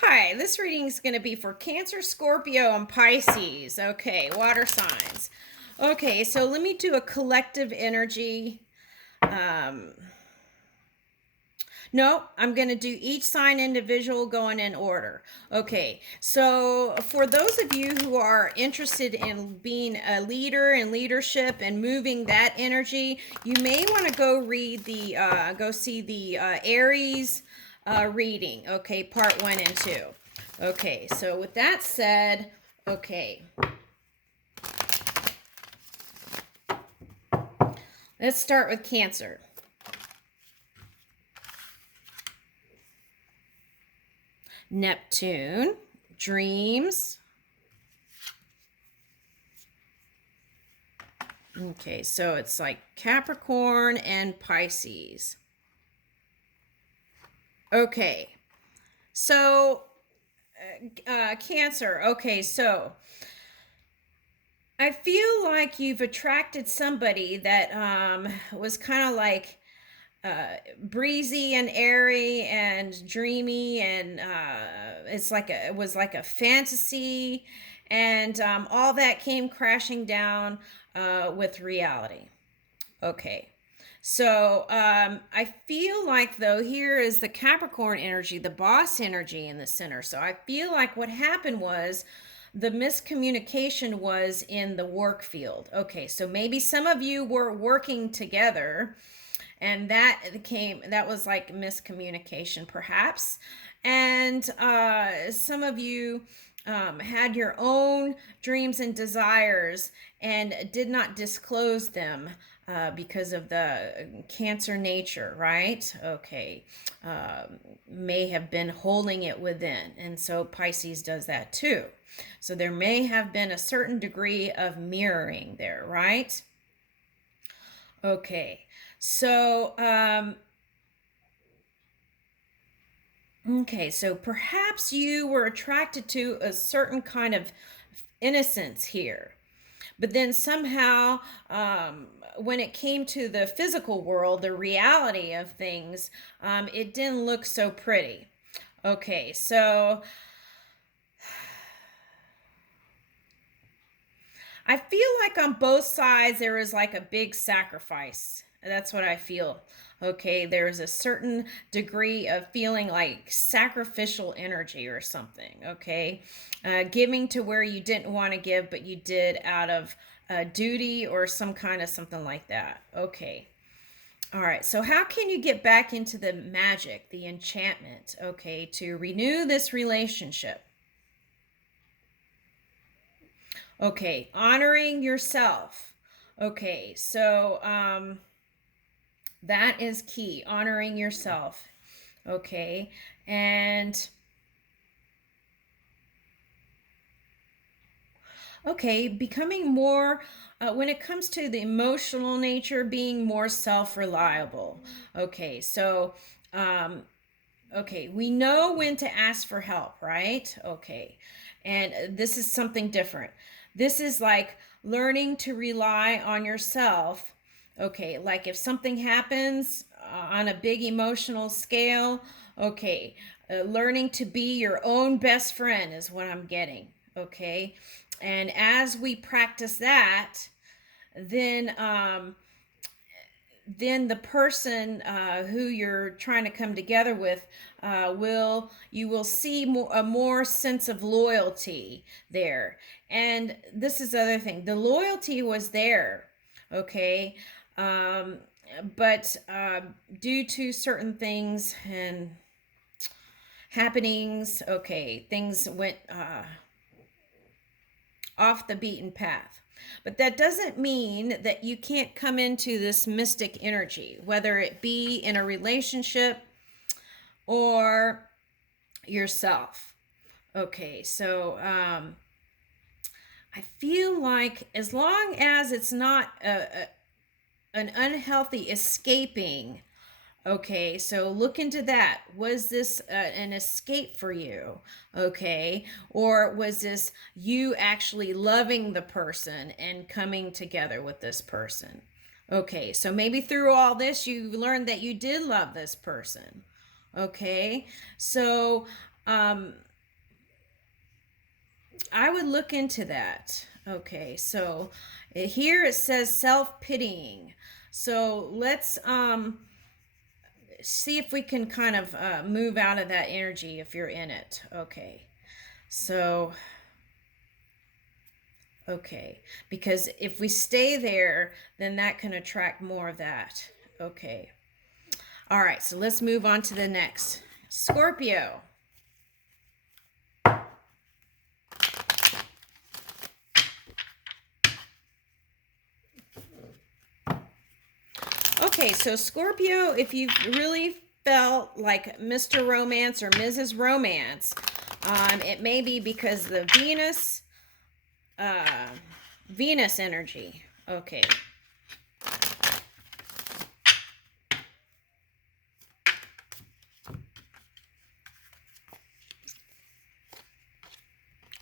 Hi, this reading is going to be for Cancer, Scorpio, and Pisces. Okay, water signs. Okay, so let me do a collective energy. Um, no, I'm going to do each sign individual going in order. Okay, so for those of you who are interested in being a leader and leadership and moving that energy, you may want to go see the Aries reading. Okay, part 1 and 2. Okay, so with that said, okay, let's start with Cancer. Neptune, dreams. Okay, so it's like Capricorn and Pisces. Okay, so Cancer. Okay, so I feel like you've attracted somebody that was kind of like breezy and airy and dreamy, and it was like a fantasy, and all that came crashing down with reality. Okay. So I feel like, though, here is the Capricorn energy, the boss energy in the center. So I feel like what happened was the miscommunication was in the work field. Okay, so maybe some of you were working together, and that was like miscommunication perhaps, and some of you had your own dreams and desires and did not disclose them because of the Cancer nature, right? Okay. May have been holding it within, and so Pisces does that too. So there may have been a certain degree of mirroring there, right? Okay. So, okay, so perhaps you were attracted to a certain kind of innocence here. But then somehow, when it came to the physical world, the reality of things, it didn't look so pretty. Okay, so I feel like on both sides there is like a big sacrifice. That's what I feel. Okay, there's a certain degree of feeling like sacrificial energy or something. Okay, giving to where you didn't want to give, but you did out of duty or some kind of something like that. Okay. All right, so how can you get back into the magic, the enchantment, okay, to renew this relationship? Okay, honoring yourself. Okay, so that is key, honoring yourself. Okay, and okay, becoming more, when it comes to the emotional nature, being more self reliable. Okay, so okay, we know when to ask for help, right? Okay, and this is something different. This is like learning to rely on yourself. Okay, like if something happens on a big emotional scale, okay, learning to be your own best friend is what I'm getting. Okay, and as we practice that, then then the person who you're trying to come together with you will see a more sense of loyalty there. And this is the other thing, the loyalty was there. Okay, um, but due to certain things and happenings, okay, things went off the beaten path. But that doesn't mean that you can't come into this mystic energy, whether it be in a relationship or yourself. Okay, so I feel like as long as it's not an unhealthy escaping. Okay, so look into that. Was this an escape for you? Okay, or was this you actually loving the person and coming together with this person? Okay, so maybe through all this you learned that you did love this person. Okay, so Um, I would look into that. Okay, so here it says self-pitying. So let's see if we can kind of move out of that energy if you're in it. Okay. So okay, because if we stay there, then that can attract more of that. Okay. All right, so let's move on to the next. Scorpio. Okay, so Scorpio, if you've really felt like Mr. Romance or Mrs. Romance, it may be because the uh, Venus energy. Okay.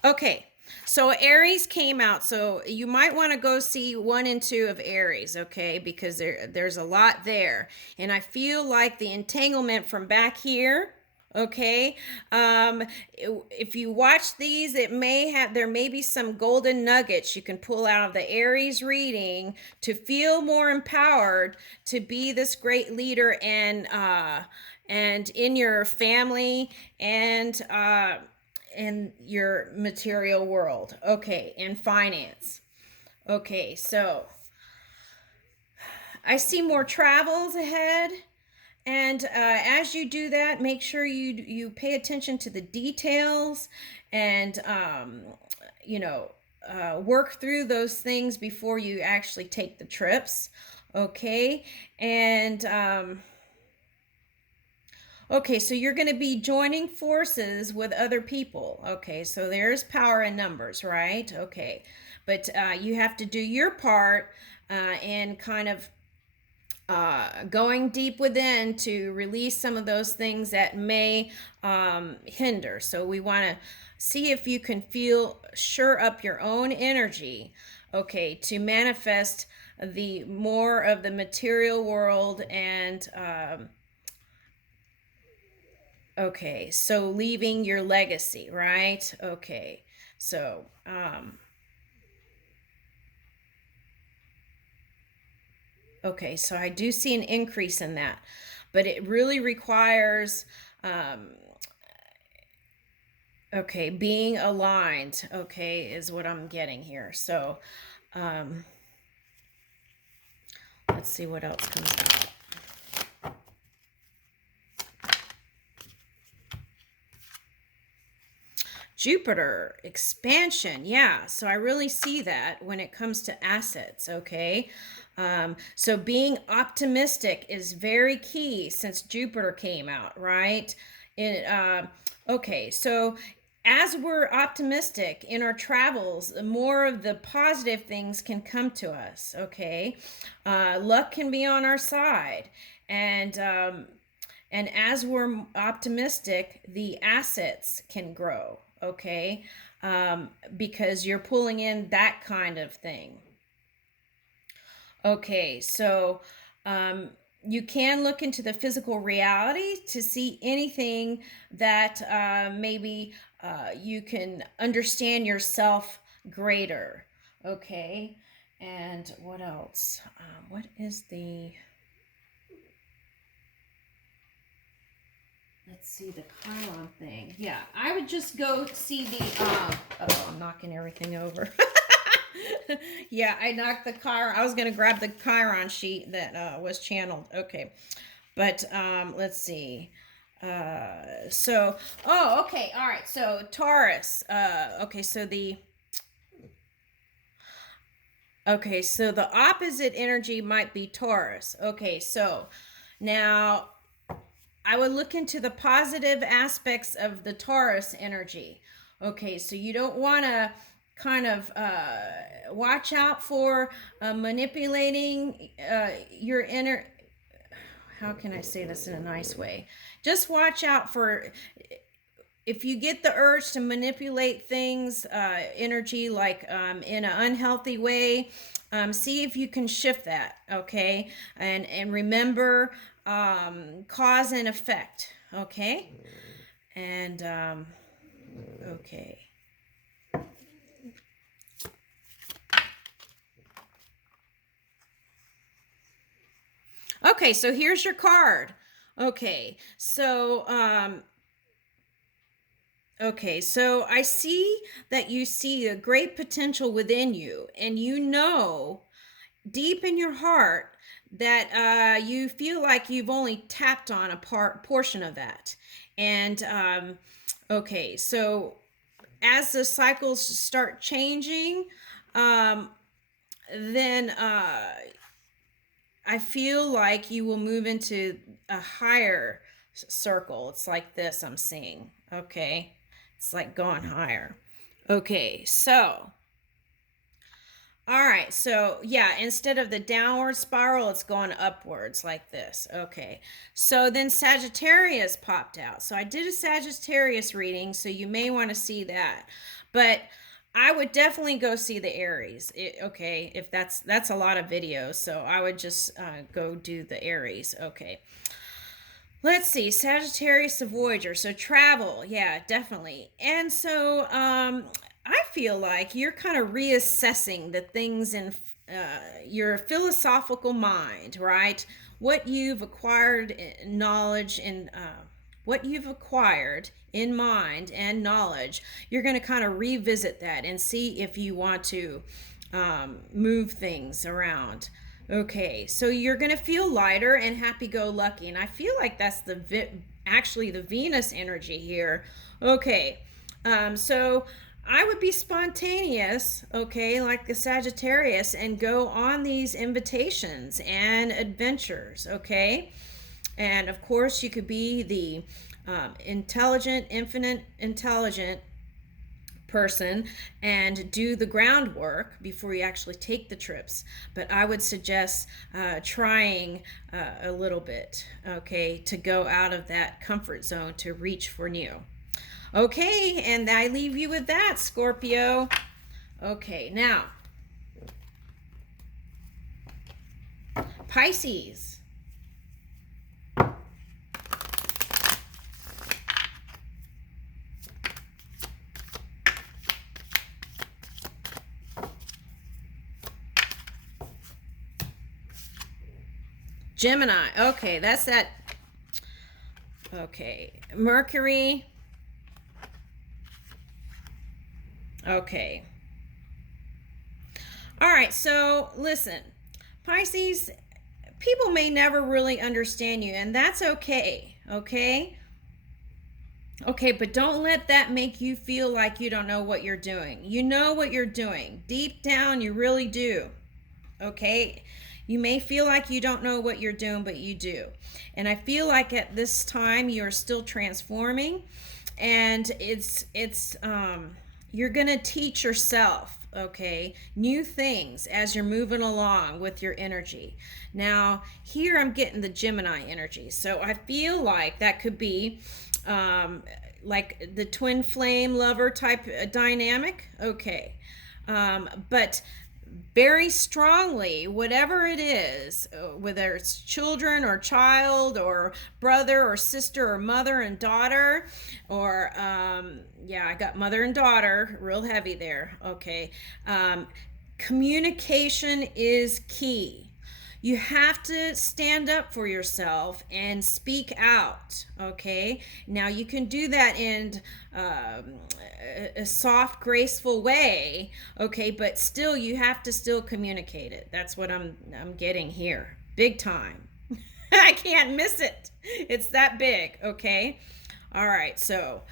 Okay. So Aries came out. So you might want to go see 1 and 2 of Aries, okay? Because there's a lot there. And I feel like the entanglement from back here, okay? If you watch these, there may be some golden nuggets you can pull out of the Aries reading to feel more empowered to be this great leader and in your family and in your material world. Okay, in finance. Okay, so I see more travels ahead. And as you do that, make sure you pay attention to the details and you know work through those things before you actually take the trips. Okay, and okay, so you're going to be joining forces with other people. Okay, so there's power in numbers, right? Okay, but you have to do your part in kind of going deep within to release some of those things that may hinder. So we want to see if you can feel sure up your own energy, okay, to manifest the more of the material world and okay, so leaving your legacy, right? Okay, so okay, so I do see an increase in that, but it really requires okay, being aligned, okay, is what I'm getting here. So um let's see what else comes out. Jupiter expansion. Yeah, so I really see that when it comes to assets. Okay, so being optimistic is very key since Jupiter came out, right? Okay, so as we're optimistic in our travels, the more of the positive things can come to us. Okay, luck can be on our side, and as we're optimistic, the assets can grow, okay? Because you're pulling in that kind of thing. Okay, so you can look into the physical reality to see anything that maybe you can understand yourself greater. Okay, and what else? What is the. Let's see the Chiron thing. Yeah, I would just go see the. Oh, I'm knocking everything over. Yeah, I knocked the Chiron. I was gonna grab the Chiron sheet that was channeled. Okay, but let's see. So, oh, okay, all right. So Taurus. Okay, so the. Okay, so the opposite energy might be Taurus. Okay, so now I would look into the positive aspects of the Taurus energy. Okay, so you don't want to kind of watch out for manipulating your inner. How can I say this in a nice way? Just watch out for if you get the urge to manipulate things, energy, like in an unhealthy way, see if you can shift that, okay? And remember cause and effect, okay? And, okay. Okay, so here's your card. Okay, so, okay, so I see that you see a great potential within you, and you know deep in your heart that you feel like you've only tapped on a portion of that. And okay, so as the cycles start changing, um, then I feel like you will move into a higher circle. It's like this, I'm seeing. Okay, it's like going higher. Okay, so all right, so yeah, instead of the downward spiral, it's going upwards like this. Okay, so then Sagittarius popped out. So I did a Sagittarius reading, so you may want to see that. But I would definitely go see the Aries. Okay, if that's a lot of videos, so I would just go do the Aries. Okay. Let's see, Sagittarius to Voyager. So travel, yeah, definitely. And so I feel like you're kind of reassessing the things in your philosophical mind, right? What you've acquired knowledge and what you've acquired in mind and knowledge, you're going to kind of revisit that and see if you want to move things around. Okay, so you're going to feel lighter and happy-go-lucky, and I feel like that's actually the Venus energy here. Okay, so I would be spontaneous, okay, like the Sagittarius, and go on these invitations and adventures, okay? And of course, you could be the intelligent, infinite intelligent person and do the groundwork before you actually take the trips. But I would suggest trying a little bit, okay, to go out of that comfort zone to reach for new. Okay, and I leave you with that, Scorpio. Okay, now, Pisces. Gemini. Okay, that's that. Okay, Mercury. Okay. All right, so listen, Pisces, people may never really understand you, and that's okay, okay? Okay, but don't let that make you feel like you don't know what you're doing. You know what you're doing. Deep down, you really do. Okay? You may feel like you don't know what you're doing, but you do. And I feel like at this time you're still transforming, and it's you're going to teach yourself, okay, new things as you're moving along with your energy. Now, here I'm getting the Gemini energy. So I feel like that could be like the twin flame lover type dynamic. Okay. But very strongly, whatever it is, whether it's children or child or brother or sister or mother and daughter, or yeah, I got mother and daughter real heavy there. Okay. Communication is key. You have to stand up for yourself and speak out, okay? Now, you can do that in a soft, graceful way, okay? But still, you have to still communicate it. That's what I'm getting here. Big time. I can't miss it. It's that big, okay? All right, so...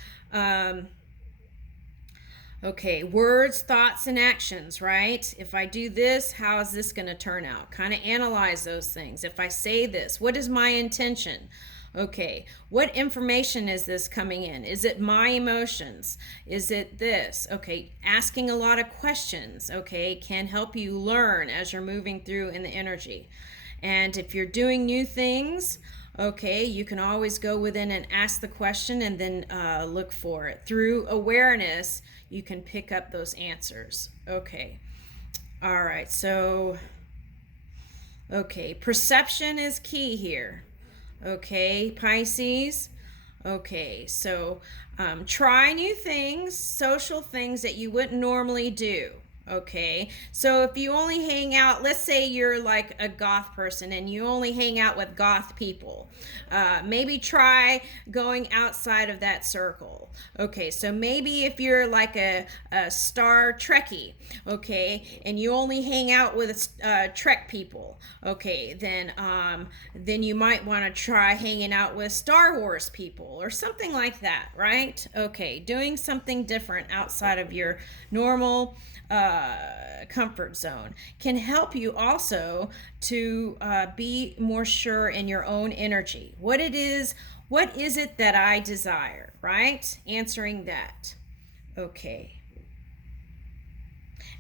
okay, words, thoughts, and actions, right? If I do this, how is this going to turn out? Kind of analyze those things. If I say this, what is my intention? Okay, what information is this coming in? Is it my emotions? Is it this? Okay, asking a lot of questions, okay, can help you learn as you're moving through in the energy. And if you're doing new things, okay, you can always go within and ask the question and then look for it. Through awareness, you can pick up those answers. Okay. All right. So, okay, perception is key here. Okay, Pisces. Okay, so try new things, social things that you wouldn't normally do. Okay, so if you only hang out, let's say you're like a goth person and you only hang out with goth people, maybe try going outside of that circle. Okay, so maybe if you're like a Star Trekkie, okay, and you only hang out with Trek people, okay, then you might want to try hanging out with Star Wars people or something like that, right? Okay, doing something different outside of your normal comfort zone can help you also to be more sure in your own energy. What is it that I desire, right? Answering that. Okay.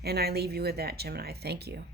And I leave you with that, Gemini. Thank you.